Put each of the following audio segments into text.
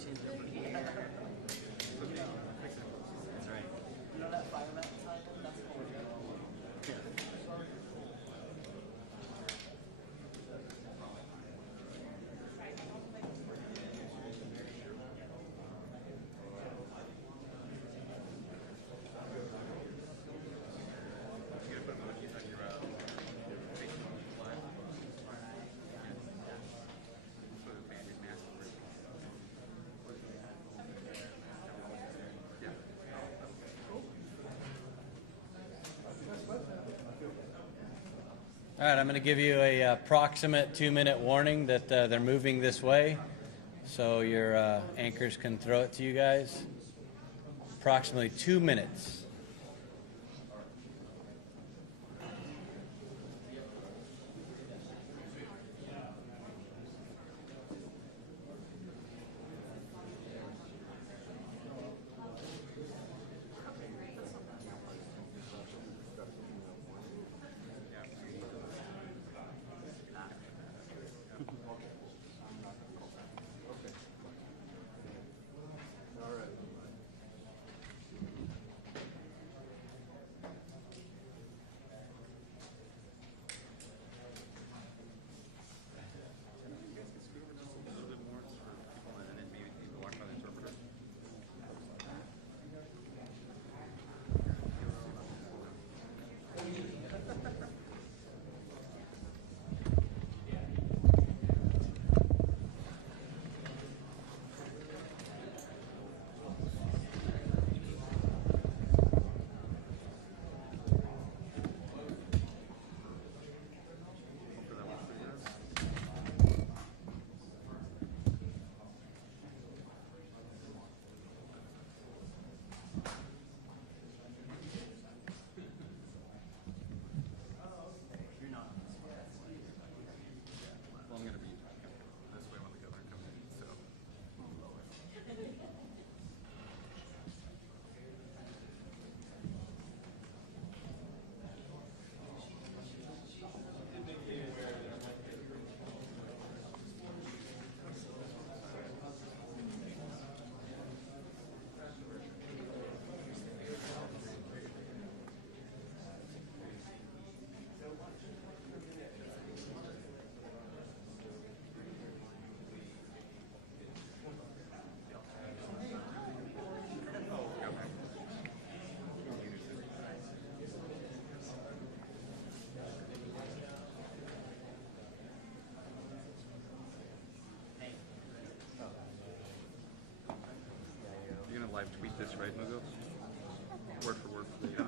That's right. You know that fire mountain time? That's cool. All right, I'm going to give you a approximate 2-minute warning that they're moving this way, so your anchors can throw it to you guys. Approximately 2 minutes. You're gonna live tweet this, right, Mugo? Word for word. Yeah.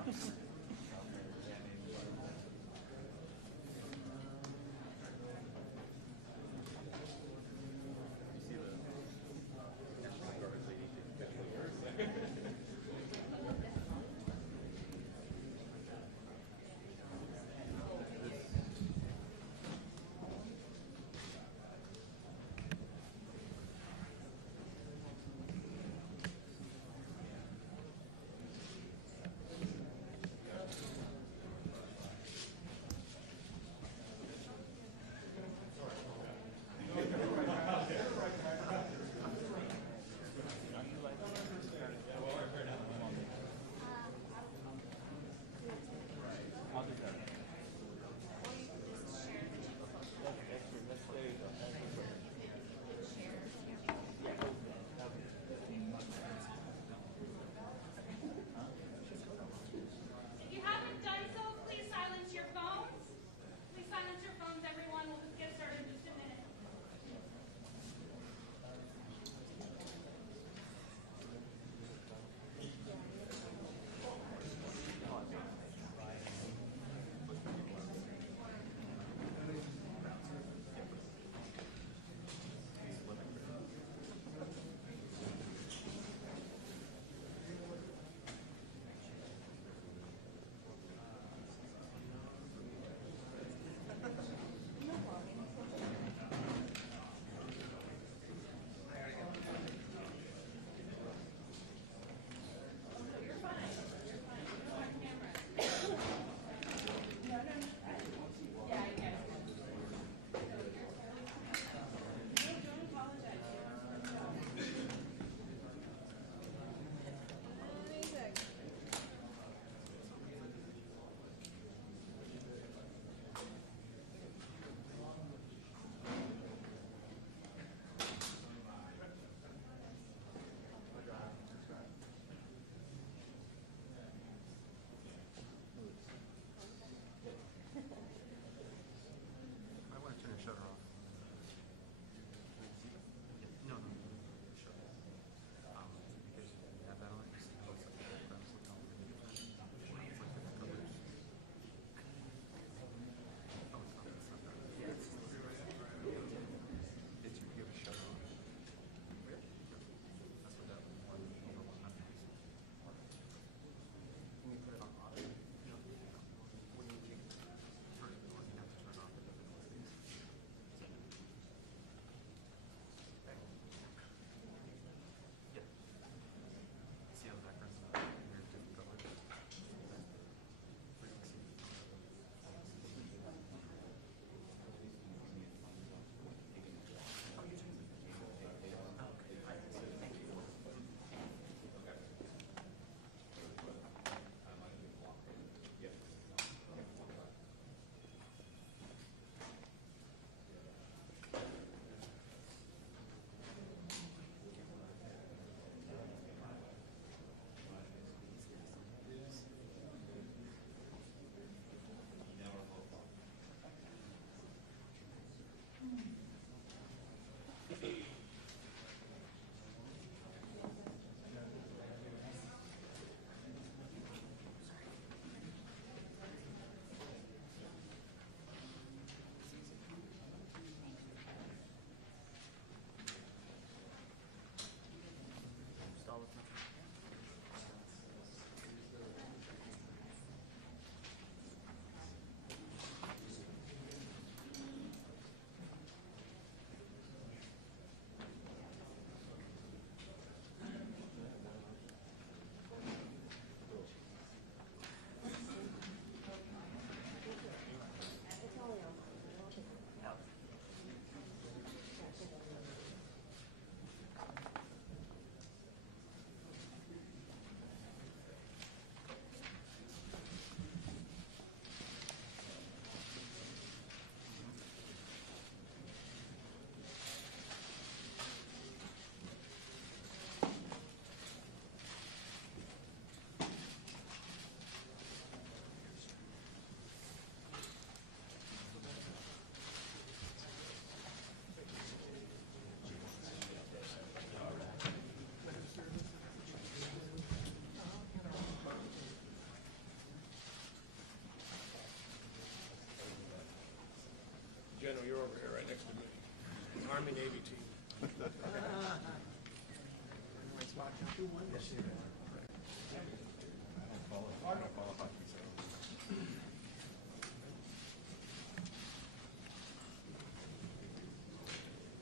next to me. Army Navy team.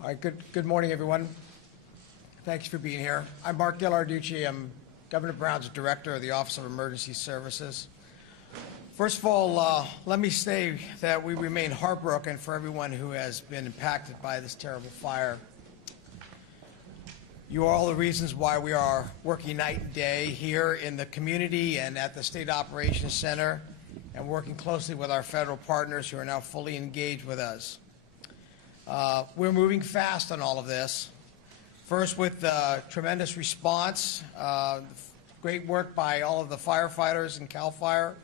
All right, good morning, everyone. Thanks for being here. I'm Mark Ghilarducci. I'm Governor Brown's Director of the Office of Emergency Services. First of all, let me say that we remain heartbroken for everyone who has been impacted by this terrible fire. You are all the reasons why we are working night and day here in the community and at the State Operations Center, and working closely with our federal partners who are now fully engaged with us. We're moving fast on all of this. First, with tremendous response, great work by all of the firefighters in CAL FIRE,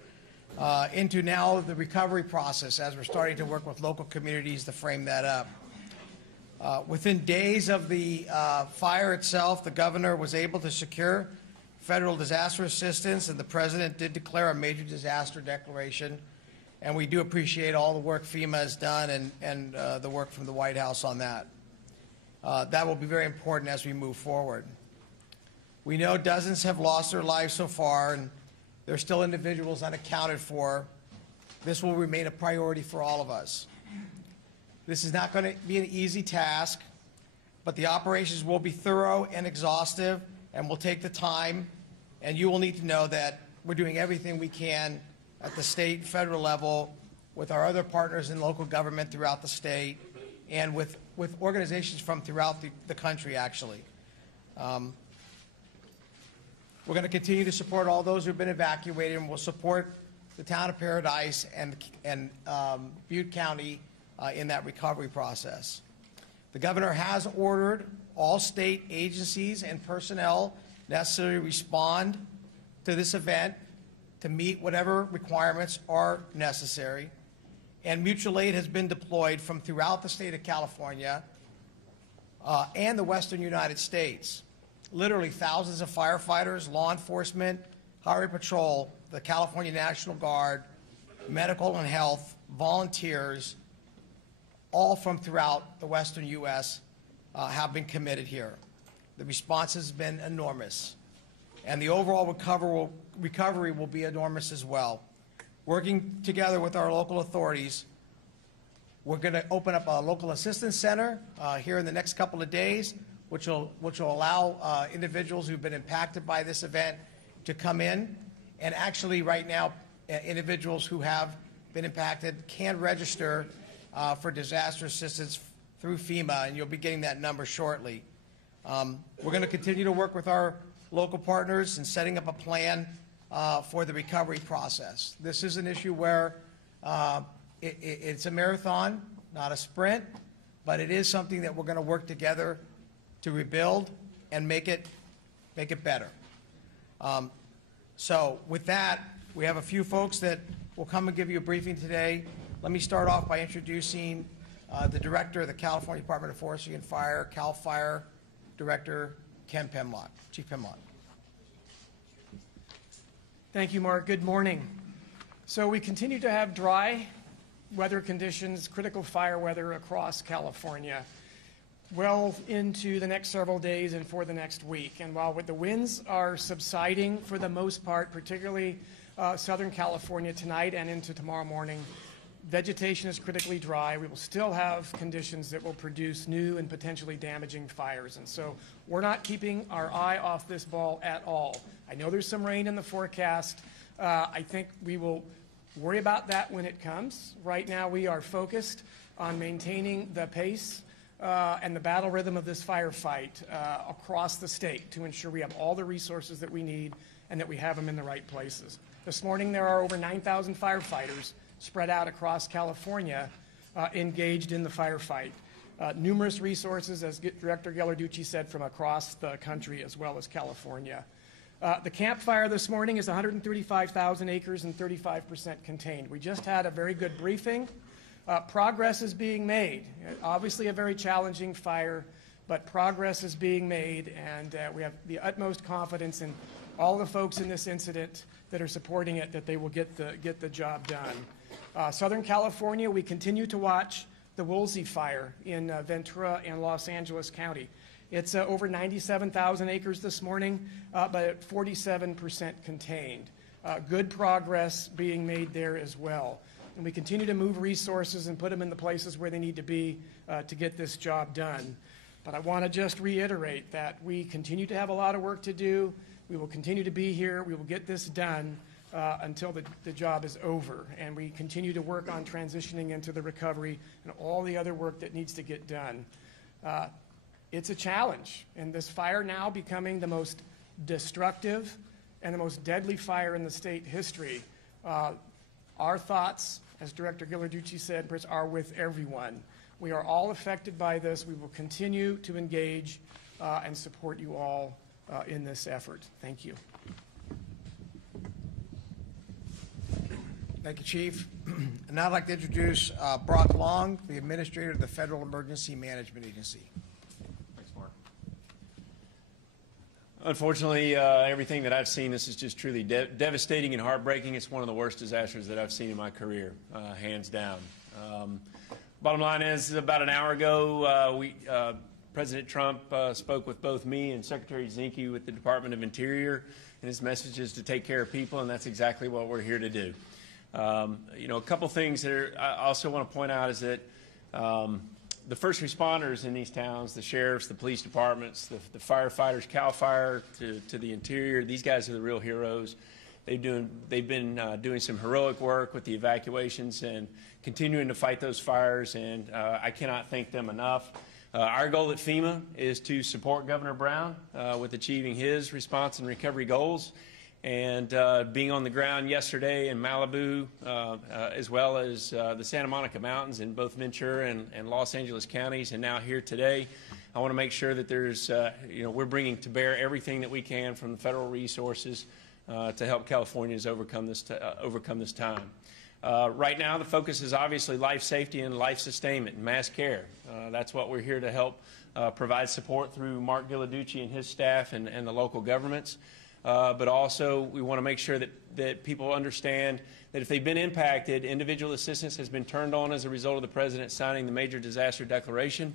into now the recovery process as we're starting to work with local communities to frame that up. Within days of the fire itself, the governor was able to secure federal disaster assistance, and the president did declare a major disaster declaration. And we do appreciate all the work FEMA has done and the work from the White House on that. That will be very important as we move forward. We know dozens have lost their lives so far, and there are still individuals unaccounted for. This will remain a priority for all of us. This is not going to be an easy task, but the operations will be thorough and exhaustive and will take the time, and you will need to know that we're doing everything we can at the state and federal level with our other partners in local government throughout the state and with organizations from throughout the country, actually. We're going to continue to support all those who have been evacuated, and we'll support the town of Paradise and Butte County in that recovery process. The governor has ordered all state agencies and personnel necessary to respond to this event to meet whatever requirements are necessary. And mutual aid has been deployed from throughout the state of California and the western United States. Literally thousands of firefighters, law enforcement, highway patrol, the California National Guard, medical and health, volunteers, all from throughout the western U.S. Have been committed here. The response has been enormous, and the overall recovery will be enormous as well. Working together with our local authorities, we're going to open up a local assistance center here in the next couple of days, which will allow individuals who've been impacted by this event to come in. And actually, right now, individuals who have been impacted can register for disaster assistance through FEMA, and you'll be getting that number shortly. We're going to continue to work with our local partners in setting up a plan for the recovery process. This is an issue where it's a marathon, not a sprint, but it is something that we're going to work together to rebuild and make it better. So with that, we have a few folks that will come and give you a briefing today. Let me start off by introducing the Director of the California Department of Forestry and Fire, CAL FIRE Director Ken Pemlott, Chief Pemlott. Thank you, Mark. Good morning. So we continue to have dry weather conditions, critical fire weather across California well into the next several days and for the next week. And while the winds are subsiding for the most part, particularly Southern California tonight and into tomorrow morning, vegetation is critically dry. We will still have conditions that will produce new and potentially damaging fires. And so we're not keeping our eye off this ball at all. I know there's some rain in the forecast. I think we will worry about that when it comes. Right now we are focused on maintaining the pace and the battle rhythm of this firefight across the state to ensure we have all the resources that we need and that we have them in the right places. This morning there are over 9,000 firefighters spread out across California engaged in the firefight. Numerous resources, as Director Ghilarducci said, from across the country as well as California. The Camp Fire this morning is 135,000 acres and 35% contained. We just had a very good briefing. Progress is being made. Obviously a very challenging fire, but progress is being made, and we have the utmost confidence in all the folks in this incident that are supporting it that they will get the job done. Southern California, we continue to watch the Woolsey Fire in Ventura and Los Angeles County. It's over 97,000 acres this morning, but at 47% contained. Good progress being made there as well. And we continue to move resources and put them in the places where they need to be to get this job done. But I want to just reiterate that we continue to have a lot of work to do. We will continue to be here. We will get this done until the job is over. And we continue to work on transitioning into the recovery and all the other work that needs to get done. It's a challenge, and this fire now becoming the most destructive and the most deadly fire in the state history. Our thoughts, as Director Ghilarducci said, are with everyone. We are all affected by this. We will continue to engage and support you all in this effort. Thank you. Thank you, Chief. And now I'd like to introduce Brock Long, the Administrator of the Federal Emergency Management Agency. Thanks, Mark. Unfortunately, everything that I've seen, this is just truly devastating and heartbreaking. It's one of the worst disasters that I've seen in my career, hands down. Bottom line is, about an hour ago, President Trump spoke with both me and Secretary Zinke with the Department of Interior, and his message is to take care of people, and that's exactly what we're here to do. You know, a couple things that I also want to point out is that the first responders in these towns, the sheriffs, the police departments, the firefighters, CAL FIRE to the Interior, these guys are the real heroes. They've been doing some heroic work with the evacuations and continuing to fight those fires, and I cannot thank them enough. Our goal at FEMA is to support Governor Brown with achieving his response and recovery goals. And being on the ground yesterday in Malibu, as well as the Santa Monica Mountains in both Ventura and Los Angeles counties, and now here today, I want to make sure that there's, you know, we're bringing to bear everything that we can from the federal resources to help Californians overcome this time. Right now, the focus is obviously life safety and life sustainment and mass care. That's what we're here to help provide support through Mark Ghilarducci and his staff and the local governments. But also, we want to make sure that people understand that if they've been impacted, individual assistance has been turned on as a result of the President signing the Major Disaster Declaration.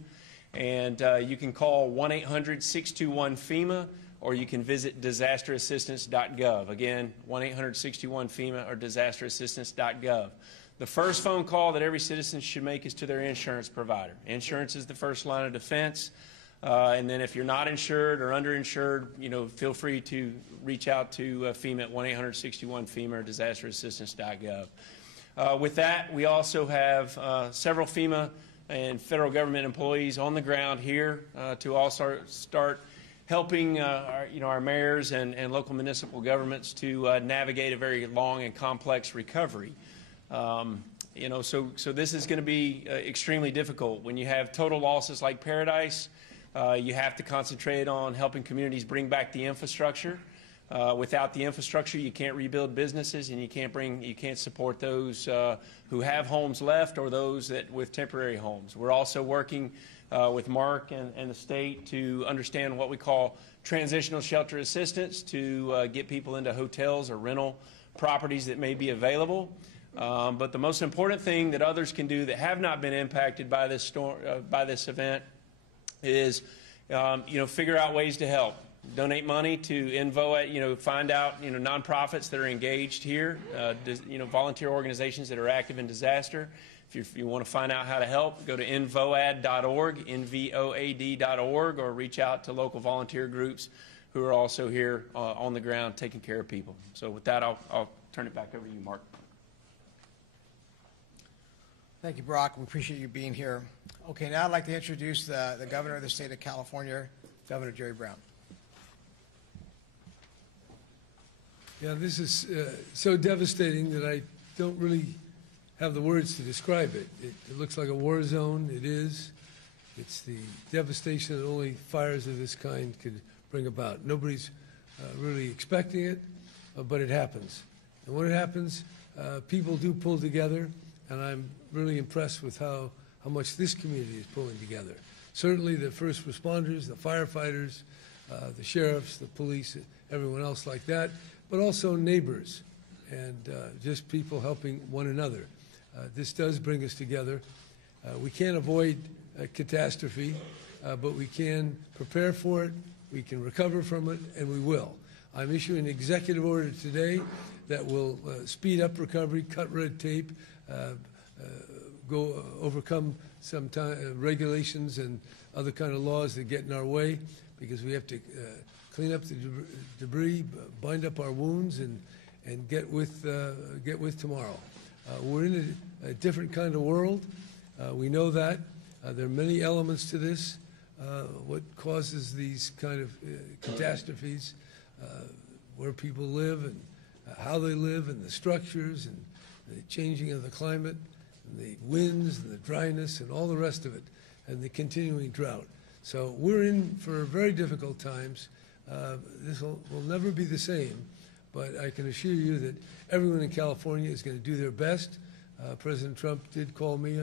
And you can call 1-800-621-FEMA, or you can visit disasterassistance.gov. Again, 1-800-621-FEMA or disasterassistance.gov. The first phone call that every citizen should make is to their insurance provider. Insurance is the first line of defense. And then if you're not insured or underinsured, you know, feel free to reach out to FEMA at 1-800-621-FEMA or disasterassistance.gov. With that, we also have several FEMA and federal government employees on the ground here to also start helping our mayors and local municipal governments to navigate a very long and complex recovery. You know, so this is going to be extremely difficult. When you have total losses like Paradise, you have to concentrate on helping communities bring back the infrastructure. Without the infrastructure, you can't rebuild businesses, and you can't support those who have homes left or those that with temporary homes. We're also working with Mark and the state to understand what we call transitional shelter assistance to get people into hotels or rental properties that may be available. But the most important thing that others can do that have not been impacted by this storm, by this event, is figure out ways to help. Donate money to InVOAD, find out nonprofits that are engaged here, volunteer organizations that are active in disaster. If you want to find out how to help, go to invoad.org, nvoad.org, or reach out to local volunteer groups who are also here on the ground taking care of people. So with that, I'll turn it back over to you, Mark. Thank you, Brock. We appreciate you being here. Okay, now I'd like to introduce the Governor of the State of California, Governor Jerry Brown. Yeah, this is so devastating that I don't really have the words to describe it. It looks like a war zone. It is. It's the devastation that only fires of this kind could bring about. Nobody's really expecting it, but it happens. And when it happens, people do pull together, and I'm really impressed with how much this community is pulling together. Certainly the first responders, the firefighters, the sheriffs, the police, everyone else like that, but also neighbors and just people helping one another. This does bring us together. We can't avoid a catastrophe, but we can prepare for it, we can recover from it, and we will. I'm issuing an executive order today that will speed up recovery, cut red tape, overcome some regulations and other kind of laws that get in our way, because we have to clean up the debris, bind up our wounds, and get with tomorrow. We're in a different kind of world. We know that. There are many elements to this. What causes these kind of catastrophes, where people live and how they live, and the structures, and the changing of the climate, and the winds, and the dryness, and all the rest of it, and the continuing drought. So we're in for very difficult times. This will never be the same, but I can assure you that everyone in California is going to do their best. President Trump did call me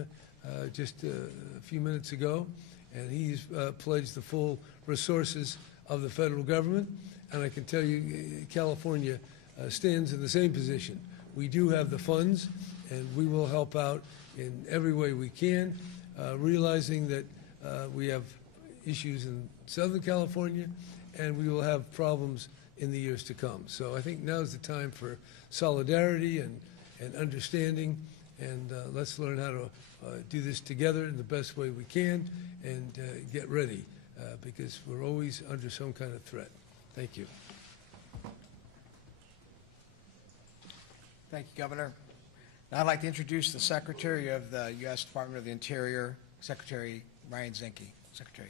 just a few minutes ago, and he's pledged the full resources of the federal government. And I can tell you, California stands in the same position. We do have the funds, and we will help out in every way we can, realizing that we have issues in Southern California, and we will have problems in the years to come. So I think now is the time for solidarity and understanding, and let's learn how to do this together in the best way we can, and get ready, because we're always under some kind of threat. Thank you. Thank you, Governor. Now I'd like to introduce the Secretary of the U.S. Department of the Interior, Secretary Ryan Zinke. Secretary.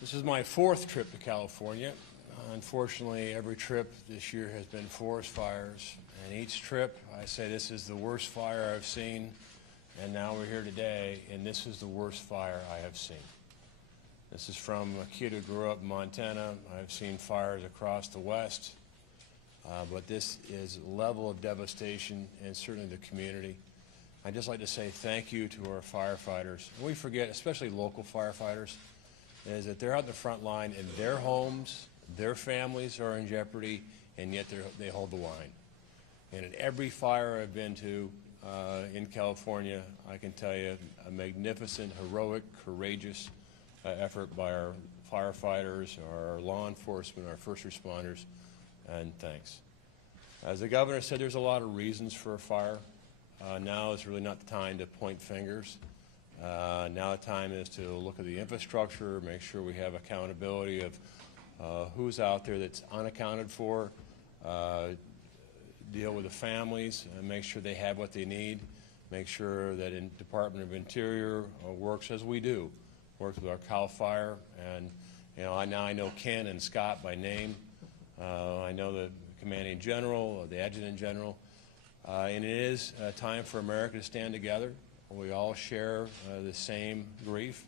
This is my 4th trip to California. Unfortunately, every trip this year has been forest fires, and each trip I say this is the worst fire I've seen, and now we're here today, and this is the worst fire I have seen. This is from a kid who grew up in Montana. I've seen fires across the West, but this is a level of devastation, and certainly the community. I'd just like to say thank you to our firefighters. We forget, especially local firefighters, is that they're out in the front line, and their homes, their families are in jeopardy, and yet they hold the line. And in every fire I've been to in California, I can tell you a magnificent, heroic, courageous effort by our firefighters, our law enforcement, our first responders, and thanks. As the governor said, there's a lot of reasons for a fire. Now is really not the time to point fingers. Now the time is to look at the infrastructure, make sure we have accountability of who's out there that's unaccounted for, deal with the families, and make sure they have what they need, make sure that in Department of Interior works as we do, works with our CAL FIRE, and now I know Ken and Scott by name. I know the Commanding General, the Adjutant General, and it is time for America to stand together. We all share the same grief,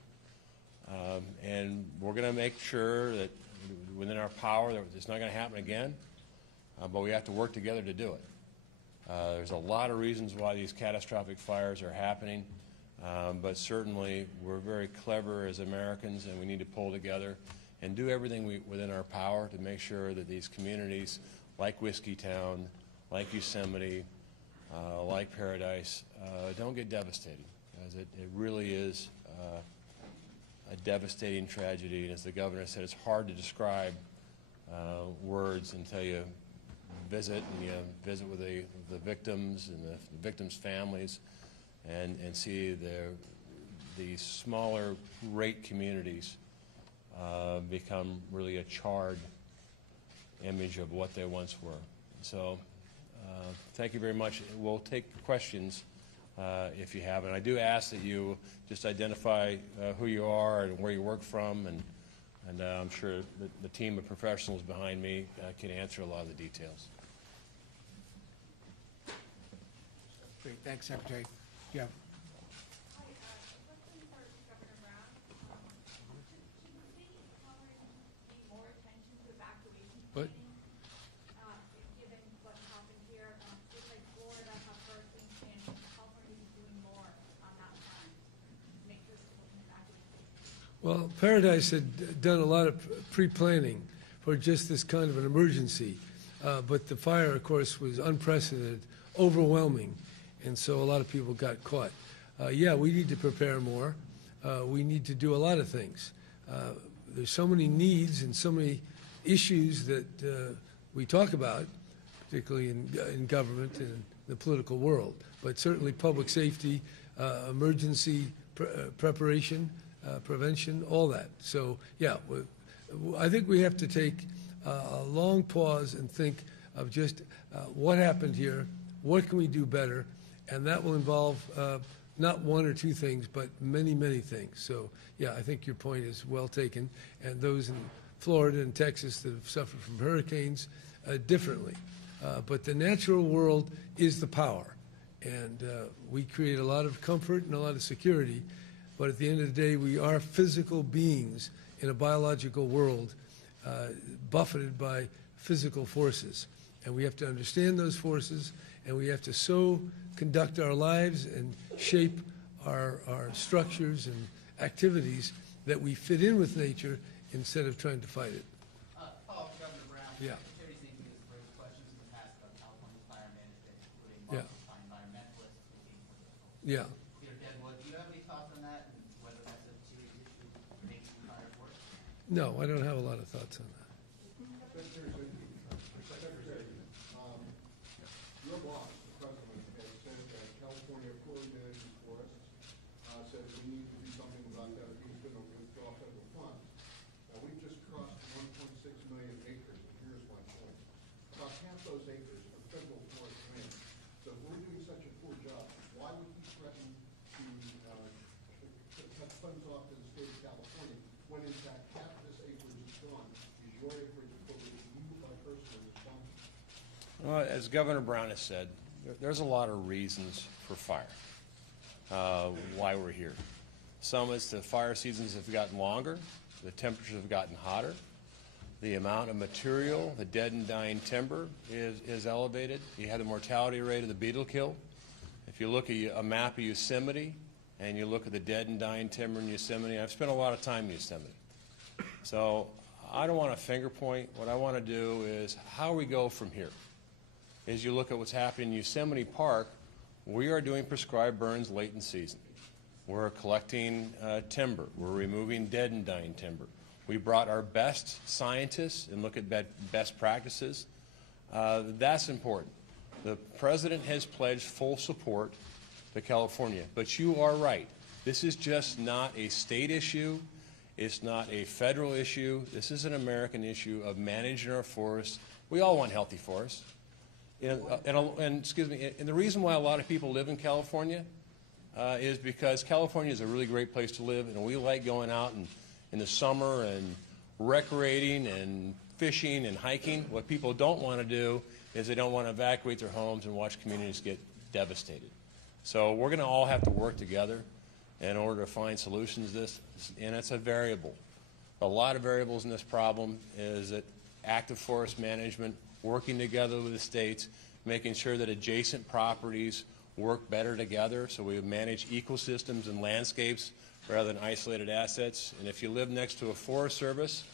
and we're going to make sure that within our power that it's not going to happen again, but we have to work together to do it. There's a lot of reasons why these catastrophic fires are happening, but certainly we're very clever as Americans, and we need to pull together and do everything within our power to make sure that these communities like Whiskeytown, like Yosemite, like Paradise, don't get devastated, as it really is a devastating tragedy. And as the governor said, it's hard to describe words until you visit, and you visit with the victims and the victims' families, and see the smaller, great communities become really a charred image of what they once were. So thank you very much. We'll take questions if you have. And I do ask that you just identify who you are and where you work from, and I'm sure the team of professionals behind me can answer a lot of the details. Great, thanks, Secretary. Yeah. What? Given what's happened here, just like Florida have hurricanes and California is doing more on that front to make sure people can evacuate. Well, Paradise had done a lot of pre-planning for just this kind of an emergency, but the fire, of course, was unprecedented, overwhelming, and so a lot of people got caught. Yeah, we need to prepare more. We need to do a lot of things. There's so many needs and so many issues that we talk about, particularly in government and in the political world, but certainly public safety, emergency preparation, prevention, all that. So, yeah, I think we have to take a long pause and think of just what happened here, what can we do better, and that will involve not one or two things, but many, many things. So, yeah, I think your point is well taken, and those in Florida and Texas that have suffered from hurricanes differently. But the natural world is the power, and we create a lot of comfort and a lot of security, but at the end of the day, we are physical beings in a biological world buffeted by physical forces. And we have to understand those forces, and we have to so conduct our lives and shape our structures and activities that we fit in with nature instead of trying to fight it. Follow up, Governor Brown. Yeah. Security seems to have raised questions in the past about California's fire management, including Yeah. lots of environmentalists who being political. Yeah. Peter Deadwood, do you have any thoughts on that, and whether that's a serious issue for making fires worse? No, I don't have a lot of thoughts on that. Your boss, the president, has said that California poorly manages forests, says we need to do something about that if he's going to withdraw federal funds. Now, we've just crossed 1.6 million acres, and here's my point. About half those acres are federal forest land. So if we're doing such a poor job, why would he threaten to cut funds off to the state of California when in fact half of this acreage is gone, is your acreage for which you are personally responsible? Well, as Governor Brown has said, there's a lot of reasons for fire, why we're here. Some is the fire seasons have gotten longer, the temperatures have gotten hotter, the amount of material, the dead and dying timber is elevated. You have the mortality rate of the beetle kill. If you look at a map of Yosemite and you look at the dead and dying timber in Yosemite, I've spent a lot of time in Yosemite. So I don't want to finger point. What I want to do is how we go from here. As you look at what's happening in Yosemite Park, we are doing prescribed burns late in season. We're collecting timber. We're removing dead and dying timber. We brought our best scientists and look at best practices. That's important. The president has pledged full support to California, but you are right. This is just not a state issue. It's not a federal issue. This is an American issue of managing our forests. We all want healthy forests. And the reason why a lot of people live in California is because California is a really great place to live, and we like going out in the summer and recreating and fishing and hiking. What people don't want to do is they don't want to evacuate their homes and watch communities get devastated. So we're going to all have to work together in order to find solutions to this, and it's a variable. A lot of variables in this problem is that active forest management, working together with the states, making sure that adjacent properties work better together so we manage ecosystems and landscapes rather than isolated assets. And if you live next to a Forest Service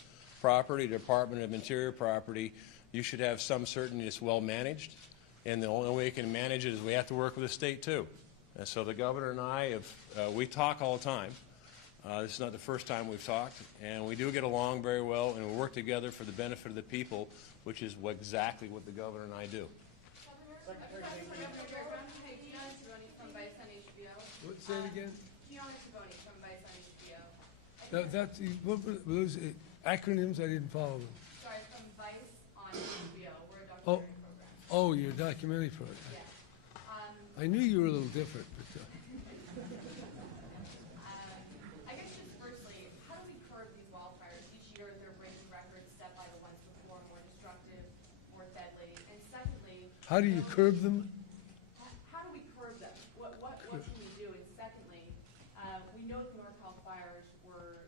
property, Department of Interior property, you should have some certainty it's well managed. And the only way you can manage it is we have to work with the state too. And so the governor and I we talk all the time. This is not the first time we've talked, and we do get along very well, and we work together for the benefit of the people, which is exactly what the governor and I do. Say it again? What were those acronyms? I didn't follow them. Sorry, from Vice on HBO. We're a documentary program. Oh, your documentary program. Yeah. I knew you were a little different. But, I guess just firstly, how do we curb these wildfires? Each year they're breaking records set by the ones before, more destructive, more deadly. And secondly, how do you curb them? how do we curb them? What can we do? And secondly, we know the NorCal fires were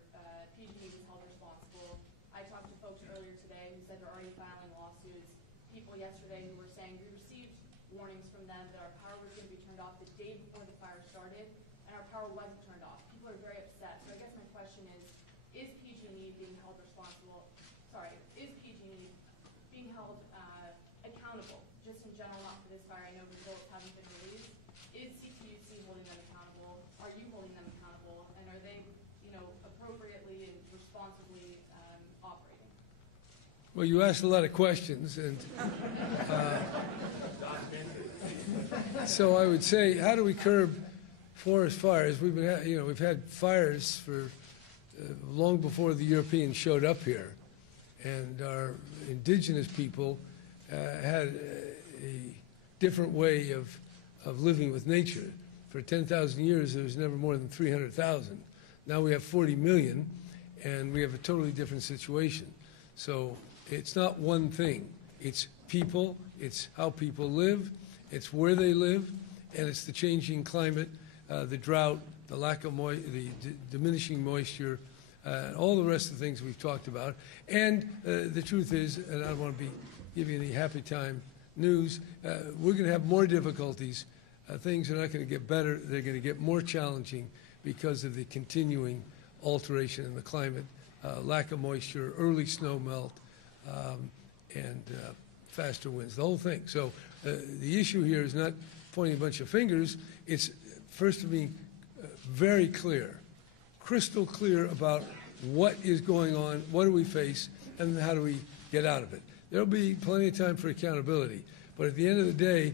PG&E was held responsible. I talked to folks earlier today who said they're already filing lawsuits. People yesterday who were saying we received warnings from them that our power was going to be turned off the day before the fire started, and our power wasn't turned off. People are very upset. So I guess my question is PG&E being held responsible? Sorry, is PG&E being held accountable, just in general, not for this fire? I know results haven't been released. Well, you asked a lot of questions, and so I would say, how do we curb forest fires? We've had fires for long before the Europeans showed up here, and our indigenous people had a different way of living with nature. For 10,000 years, there was never more than 300,000. Now we have 40 million, and we have a totally different situation. So it's not one thing. It's people, it's how people live, it's where they live, and it's the changing climate, the drought, the lack of diminishing moisture, all the rest of the things we've talked about. And the truth is, and I don't want to be giving you any happy time news, we're going to have more difficulties. Things are not going to get better. They're going to get more challenging because of the continuing alteration in the climate, lack of moisture, early snow melt, and faster winds, the whole thing. So the issue here is not pointing a bunch of fingers. It's first to be very clear, crystal clear about what is going on, what do we face, and how do we get out of it. There'll be plenty of time for accountability, but at the end of the day,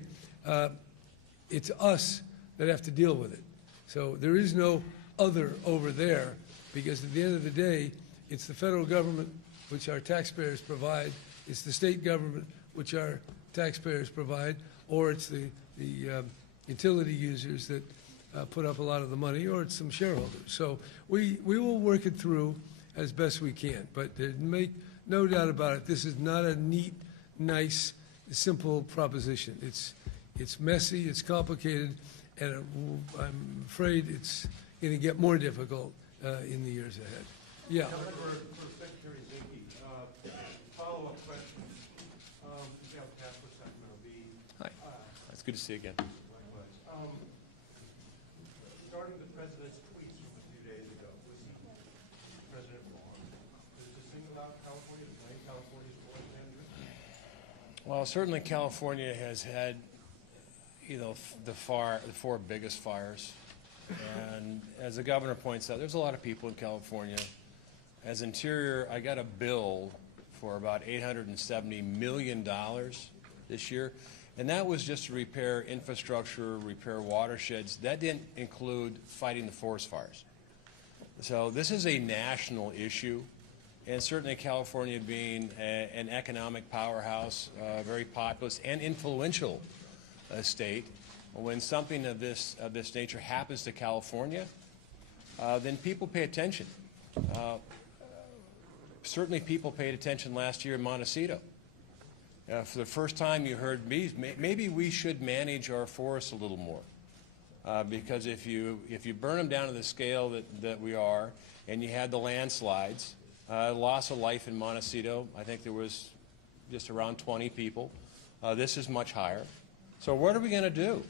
it's us that have to deal with it. So there is no other over there, because at the end of the day, it's the federal government, which our taxpayers provide, it's the state government, which our taxpayers provide, or it's the utility users that put up a lot of the money, or it's some shareholders. So we will work it through as best we can, but make no doubt about it, this is not a neat, nice, simple proposition. It's messy, it's complicated, and I'm afraid it's going to get more difficult in the years ahead. Yeah. For Secretary Zinke, follow-up question. Michelle Casper, Sacramento Bee. Hi. It's good to see you again. Likewise. Regarding the president's tweets from a few days ago, was President wrong? Is to single out California, to blame California's forest management? Well, certainly California has had, the four biggest fires. And as the governor points out, there's a lot of people in California. As Interior, I got a bill for about $870 million this year. And that was just to repair infrastructure, repair watersheds. That didn't include fighting the forest fires. So this is a national issue. And certainly California being an economic powerhouse, very populous and influential state, when something of this nature happens to California, then people pay attention. Certainly people paid attention last year in Montecito. For the first time you heard me, maybe we should manage our forests a little more. Because if you burn them down to the scale that we are, and you had the landslides, loss of life in Montecito, I think there was just around 20 people. This is much higher. So what are we going to do?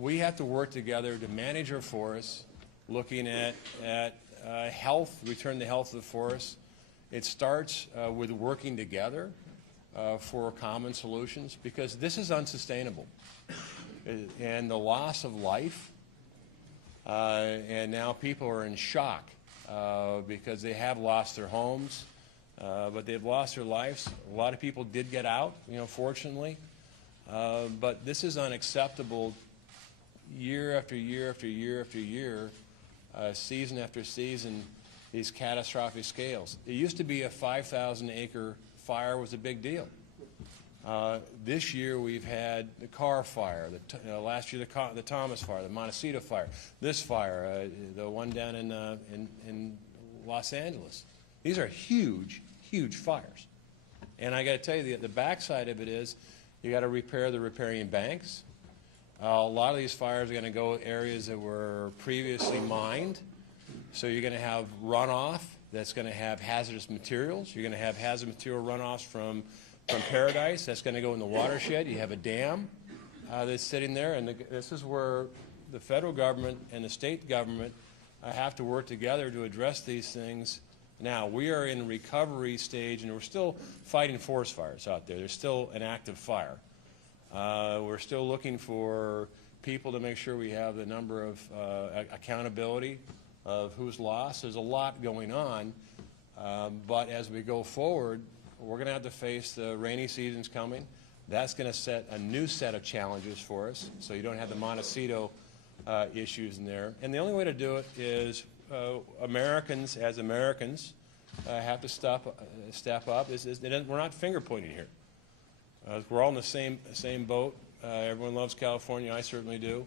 We have to work together to manage our forests, looking at health, return the health of the forest. It starts with working together for common solutions, because this is unsustainable. And the loss of life, and now people are in shock because they have lost their homes, but they've lost their lives. A lot of people did get out, fortunately. But this is unacceptable year after year after year after year, season after season, these catastrophic scales. It used to be a 5,000-acre fire was a big deal. This year we've had the Carr fire, last year the Thomas fire, the Montecito fire, this fire, the one down in Los Angeles. These are huge, huge fires. And I got to tell you, the backside of it is you got to repair the riparian banks. A lot of these fires are going to go areas that were previously mined. So you're going to have runoff that's going to have hazardous materials. You're going to have hazardous material runoffs from Paradise. That's going to go in the watershed. You have a dam that's sitting there. And this is where the federal government and the state government have to work together to address these things. Now, we are in a recovery stage, and we're still fighting forest fires out there. There's still an active fire. We're still looking for people to make sure we have the number of accountability of who's lost. There's a lot going on, But as we go forward, we're going to have to face the rainy seasons coming. That's going to set a new set of challenges for us, so you don't have the Montecito issues in there. And the only way to do it is Americans, as Americans, have to step up. We're not finger pointing here. We're all in the same boat. Everyone loves California. I certainly do.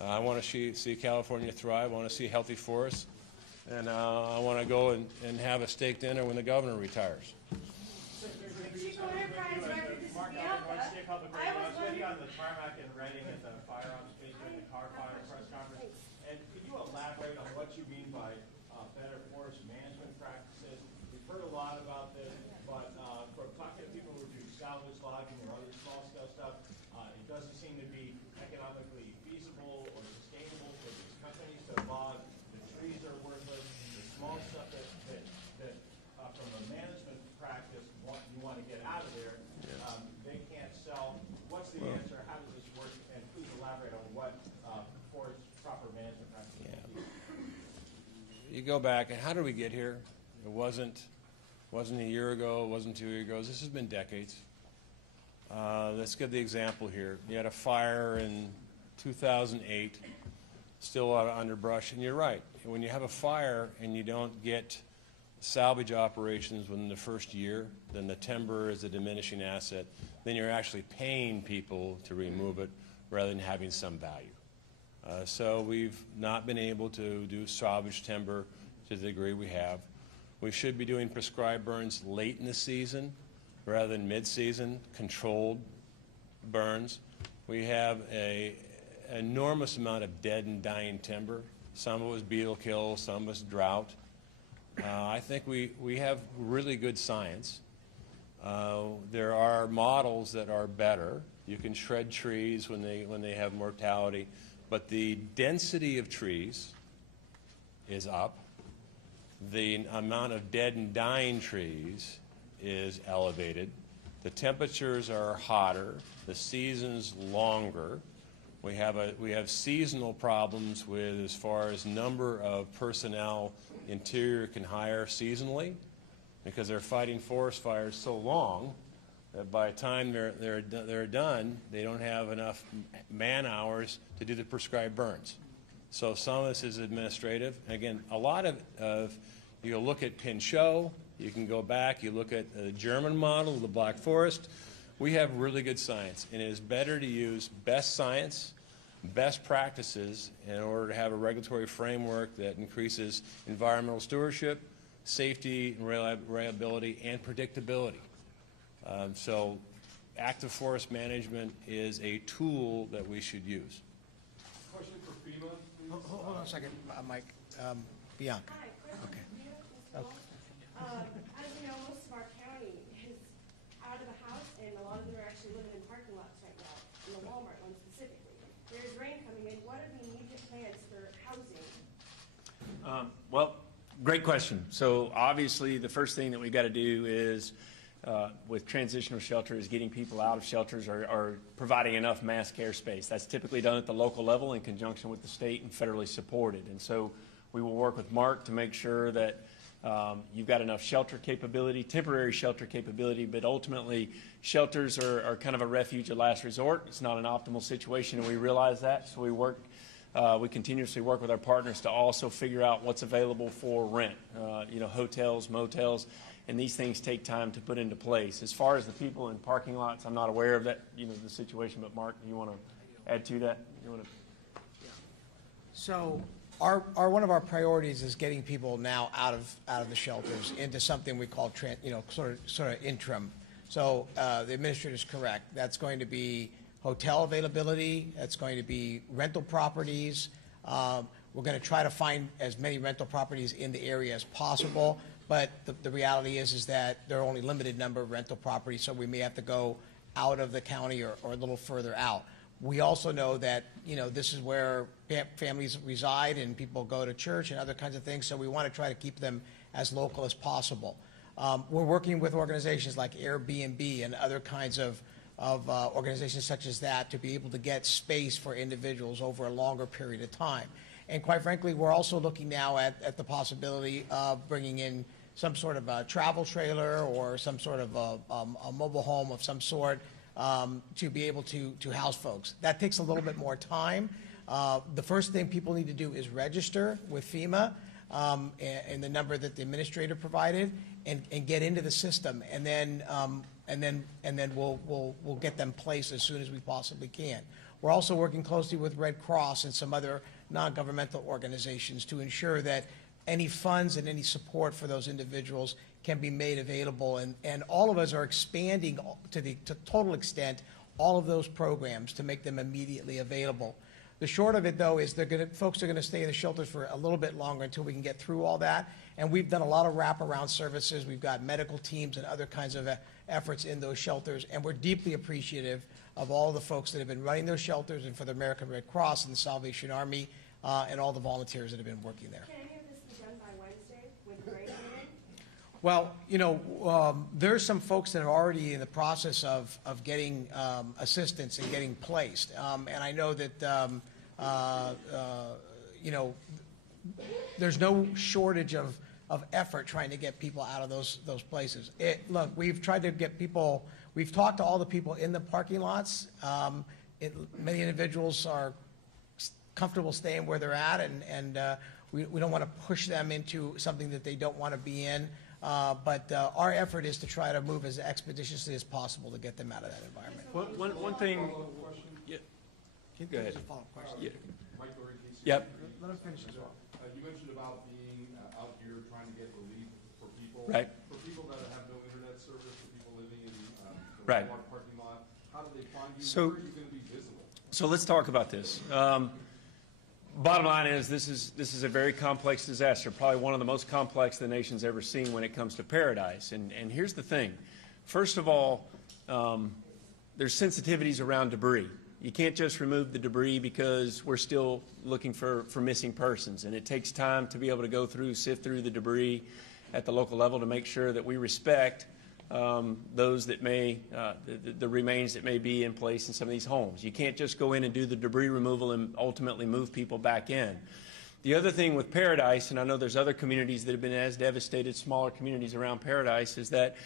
I want to see California thrive. I want to see healthy forests. And I want to go and have a steak dinner when the governor retires. I was with you on the tarmac and Reading at the fire observation and the car fire press conference. And could you elaborate on what you mean by better forest management practices? We've heard a lot about this, but from talking to people who do salvage logging or other small scale stuff, it doesn't seem to be economically feasible or sustainable for these companies to log. The trees are worthless. The small stuff that from a management practice you want to get out of there, they can't sell. What's the answer? How does this work? And please elaborate on what forest proper management practices are. You go back, and how did we get here? It wasn't a year ago. It wasn't 2 years ago. This has been decades. Let's give the example here. You had a fire in 2008, still a lot of underbrush, and you're right. When you have a fire and you don't get salvage operations within the first year, then the timber is a diminishing asset. Then you're actually paying people to remove it rather than having some value. So we've not been able to do salvage timber to the degree we have. We should be doing prescribed burns late in the season rather than mid-season, controlled burns. We have an enormous amount of dead and dying timber. Some of it was beetle kill, some of it was drought. I think we have really good science. There are models that are better. You can shred trees when they have mortality, but the density of trees is up. The amount of dead and dying trees is elevated. The temperatures are hotter. The season's longer. We have seasonal problems with as far as number of personnel Interior can hire seasonally, because they're fighting forest fires so long that by the time they're done, they don't have enough man hours to do the prescribed burns. So some of this is administrative. And again, a lot of you look at Pinchot, you can go back, you look at the German model, the Black Forest. We have really good science, and it is better to use best science, best practices in order to have a regulatory framework that increases environmental stewardship, safety, reliability, and predictability. So active forest management is a tool that we should use. Question for FEMA, please. Hold on a second, Mike. Bianca. Hi, Okay. As you know, most of our county is out of the house, and a lot of them are actually living in parking lots right now, in the Walmart one specifically. There's rain coming in. What are the immediate plans for housing? Well, great question. So obviously, the first thing that we've got to do is, with transitional shelter, is getting people out of shelters or providing enough mass care space. That's typically done at the local level in conjunction with the state and federally supported. And so we will work with Mark to make sure that you've got enough shelter capability, temporary shelter capability, but ultimately shelters are kind of a refuge of last resort. It's not an optimal situation, and we realize that. So we continuously work with our partners to also figure out what's available for rent, hotels, motels, and these things take time to put into place. As far as the people in parking lots, I'm not aware of that, the situation, but Mark, you want to add to that? So one of our priorities is getting people now out of the shelters into something we call sort of interim. So the administrator is correct. That's going to be hotel availability. That's going to be rental properties. We're going to try to find as many rental properties in the area as possible. But the reality is that there are only a limited number of rental properties, so we may have to go out of the county or a little further out. We also know that, this is where families reside and people go to church and other kinds of things, so we want to try to keep them as local as possible. We're working with organizations like Airbnb and other kinds of organizations such as that to be able to get space for individuals over a longer period of time. And quite frankly, we're also looking now at the possibility of bringing in some sort of a travel trailer or some sort of a mobile home of some sort to be able to house folks. That takes a little bit more time. The first thing people need to do is register with FEMA and the number that the administrator provided, and get into the system, and then we'll get them placed as soon as we possibly can. We're also working closely with Red Cross and some other non-governmental organizations to ensure that any funds and any support for those individuals can be made available, and all of us are expanding to total extent all of those programs to make them immediately available. The short of it, though, is folks are going to stay in the shelters for a little bit longer until we can get through all that. And we've done a lot of wraparound services. We've got medical teams and other kinds of efforts in those shelters. And we're deeply appreciative of all the folks that have been running those shelters, and for the American Red Cross and the Salvation Army and all the volunteers that have been working there. Can any of this be done by Wednesday with the rain coming in? Well, there's some folks that are already in the process of getting assistance and getting placed. And I know that, there's no shortage of effort trying to get people out of those places. Look, we've tried to get people, we've talked to all the people in the parking lots. Many individuals are comfortable staying where they're at, and we don't want to push them into something that they don't want to be in. But our effort is to try to move as expeditiously as possible to get them out of that environment. One thing. Yeah. Go ahead. Yeah. Yep. Let him finish as well. You mentioned about being out here trying to get relief for people. Right. For people that have no internet service, for people living in the Right. Walmart parking lot, how do they find you? So- Where are you going to be visible? So let's talk about this. Bottom line is this is a very complex disaster, probably one of the most complex the nation's ever seen when it comes to Paradise. And here's the thing. First of all, there's sensitivities around debris. You can't just remove the debris because we're still looking for missing persons. And it takes time to be able to go through, sift through the debris at the local level to make sure that we respect those that may, the remains that may be in place in some of these homes. You can't just go in and do the debris removal and ultimately move people back in. The other thing with Paradise, and I know there's other communities that have been as devastated, smaller communities around Paradise, is that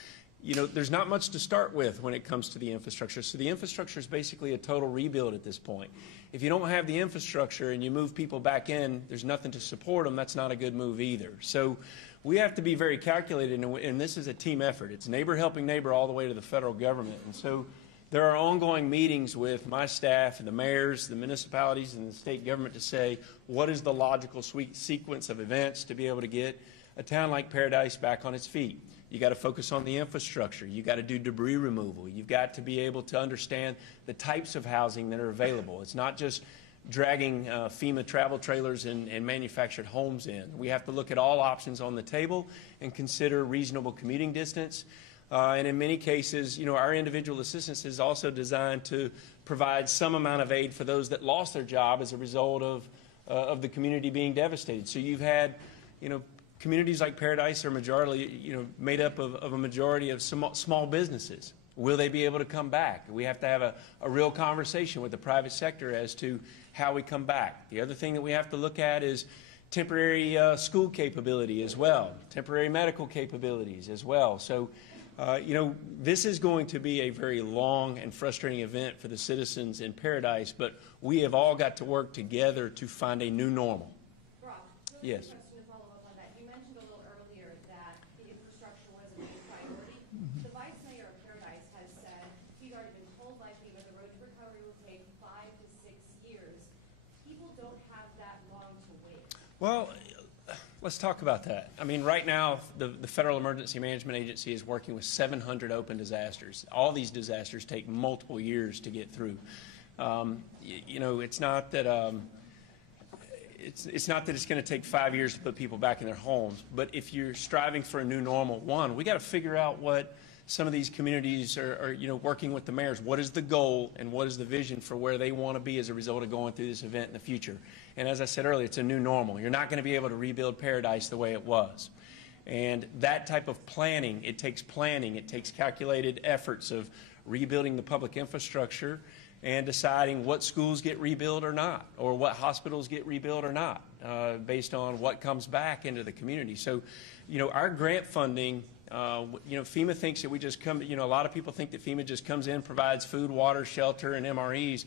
there's not much to start with when it comes to the infrastructure. So the infrastructure is basically a total rebuild at this point. If you don't have the infrastructure and you move people back in, there's nothing to support them. That's not a good move either. So we have to be very calculated, and this is a team effort. It's neighbor helping neighbor all the way to the federal government. And so there are ongoing meetings with my staff and the mayors, the municipalities, and the state government to say, what is the logical sequence of events to be able to get a town like Paradise back on its feet? You got to focus on the infrastructure. You got to do debris removal. You've got to be able to understand the types of housing that are available. It's not just dragging FEMA travel trailers and manufactured homes in. We have to look at all options on the table and consider reasonable commuting distance. And in many cases, our individual assistance is also designed to provide some amount of aid for those that lost their job as a result of the community being devastated. So you've had, communities like Paradise are majority, made up of a majority of small businesses. Will they be able to come back? We have to have a real conversation with the private sector as to how we come back. The other thing that we have to look at is temporary school capability as well, temporary medical capabilities as well. So, this is going to be a very long and frustrating event for the citizens in Paradise, but we have all got to work together to find a new normal. Rob, Yes. to follow up on that. You mentioned a little earlier that the infrastructure was a big priority. The vice mayor of Paradise has said he's already been told by FEMA the road to recovery will take 5 to 6 years. People don't have that long to wait. Well, let's talk about that. I mean, right now, the Federal Emergency Management Agency is working with 700 open disasters. All these disasters take multiple years to get through. It's not that it's not that it's going to take 5 years to put people back in their homes, but if you're striving for a new normal, we got to figure out what some of these communities are working with the mayors. What is the goal and what is the vision for where they want to be as a result of going through this event in the future? And as I said earlier, it's a new normal. You're not going to be able to rebuild Paradise the way it was. And that type of planning, it takes calculated efforts of rebuilding the public infrastructure and deciding what schools get rebuilt or not, or what hospitals get rebuilt or not. based on what comes back into the community. So, our grant funding, FEMA thinks that we just come, a lot of people think that FEMA just comes in, provides food, water, shelter, and MREs.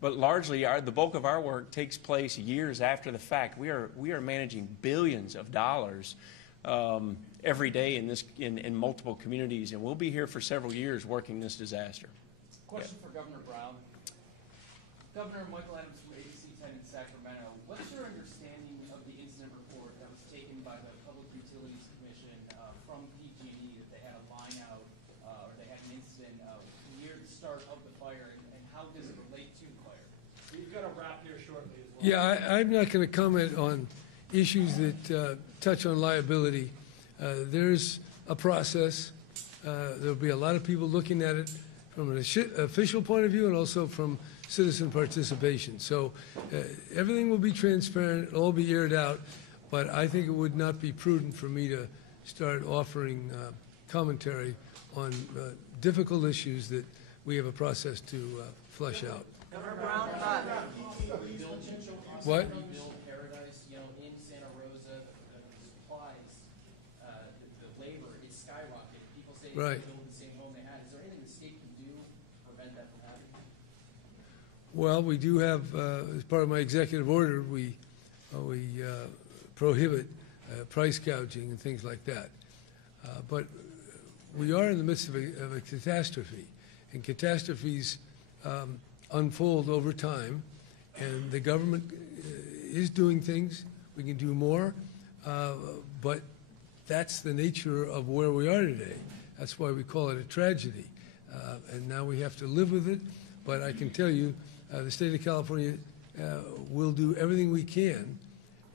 But largely, the bulk of our work takes place years after the fact. We are managing billions of dollars every day in multiple communities, and we'll be here for several years working this disaster. Question for Governor Brown. Governor Michael Adams from ABC 10 in Sacramento. What's your understanding of the incident report that was taken by the Public Utilities Commission from PG&E that they had a line out or they had an incident near the start of the fire, and how does it relate to the fire? We've got a wrap here shortly as well. Yeah, I'm not going to comment on issues that touch on liability. There's a process. There'll be a lot of people looking at it from an official point of view and also from citizen participation. So everything will be transparent, it'll all be aired out, but I think it would not be prudent for me to start offering commentary on difficult issues that we have a process to flush out. What? Build paradise, in Santa Rosa, the supplies, the labor is skyrocketing. People say they Right. can build the same home they had. Is there anything the state can do to prevent that from happening? Well, we do have, as part of my executive order, we prohibit price gouging and things like that. But we are in the midst of a catastrophe, and catastrophes unfold over time, and the government is doing things. We can do more, but that's the nature of where we are today. That's why we call it a tragedy, and now we have to live with it. But I can tell you, the state of California will do everything we can,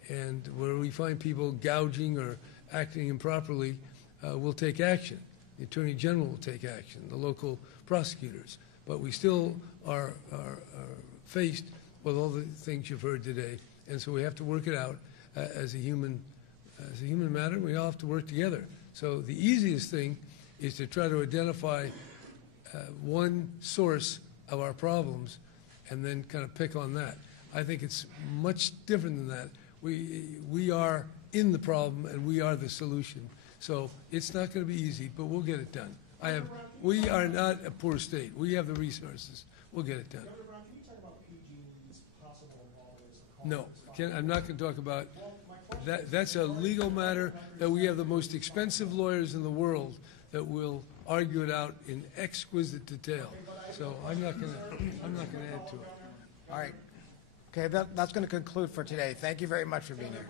and where we find people gouging or acting improperly, we'll take action. The Attorney General will take action, the local prosecutors. But we still are faced with all the things you've heard today, and so we have to work it out as a human matter. We all have to work together. So the easiest thing is to try to identify one source of our problems and then kind of pick on that. I think it's much different than that. We are in the problem and we are the solution. So it's not going to be easy, but we'll get it done. We are not a poor state. We have the resources. We'll get it done. Governor Brown, can you talk about PG&E's possible involvement as a No, I'm not going to talk about that. That's a legal matter that we have the most expensive lawyers in the world that will argue it out in exquisite detail. So I'm not going to add to it. All right. Okay, that's going to conclude for today. Thank you very much for being here.